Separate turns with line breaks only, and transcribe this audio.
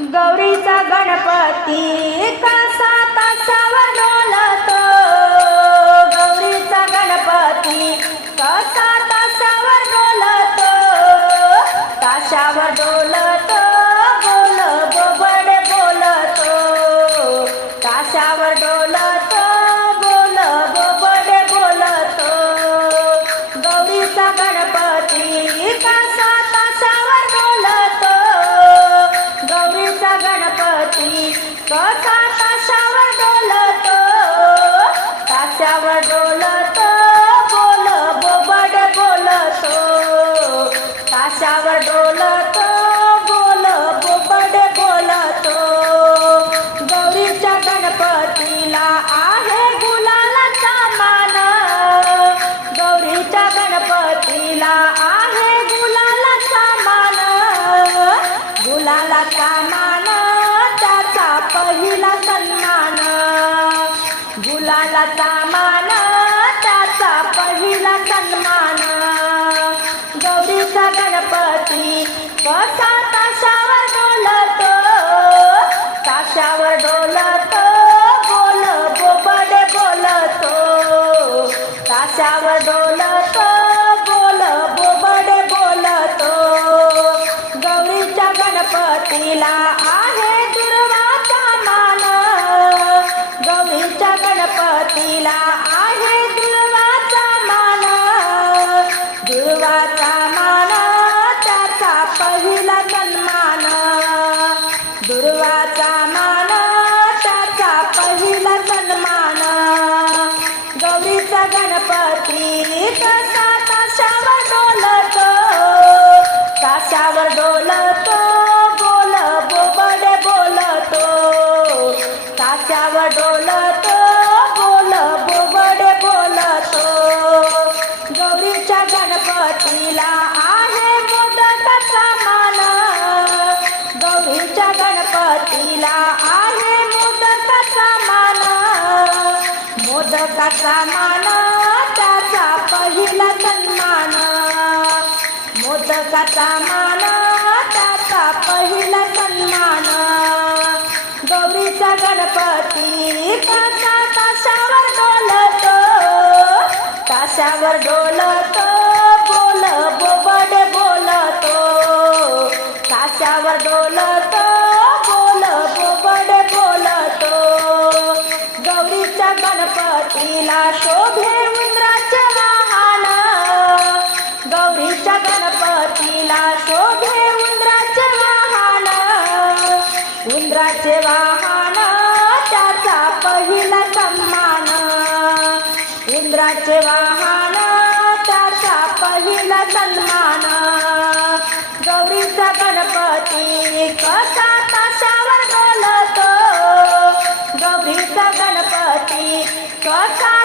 गौरीचा गणपती कसा तासावर डोलतो गौरीचा गणपती कसा तासावर डोलतो ताशावर डोलतो ताशावर डोलतो बोल बोबड बोलतो. ताशावर डोलतो बोल बोबड बोलतो. गौरीच्या गणपतीला आहे गुलालाचा मान. गौरीच्या गणपतीला आहे गुलालाचा मान. गुलालाचा मान त्याचा पहिला सन्मान. गुलालाचा मान त्याचा सन्मान गौरीचा गणपती कसा ताशावर डोलतो ताशावर डोलतो बोल बोबडे बोलतो. ताशावर डोलतो बोल बोबडे बोलतो. गौरीच्या गणपतीला पहिला सन्मान. दुर्वाचा मान त्याचा पहिला सन्मान. गौरीचा गणपती कसा ताशावर डोलतो ताशावर दिला आहे मोदकाचा मान मोदकाचा मान त्याचा पहिला सन्मान. मोदकाचा मान त्याचा पहिला सन्मान. गौरीचा गणपती कसा ताशावर डोलतो ताशावर डोलतो उंदराचे वाहन त्याचा पहिला सन्मान. इंद्राचे वाहन त्याचा पहिला सन्मान. गौरीचा गणपती कसा ताशावर बोलतो? गौरीचा गणपती कसा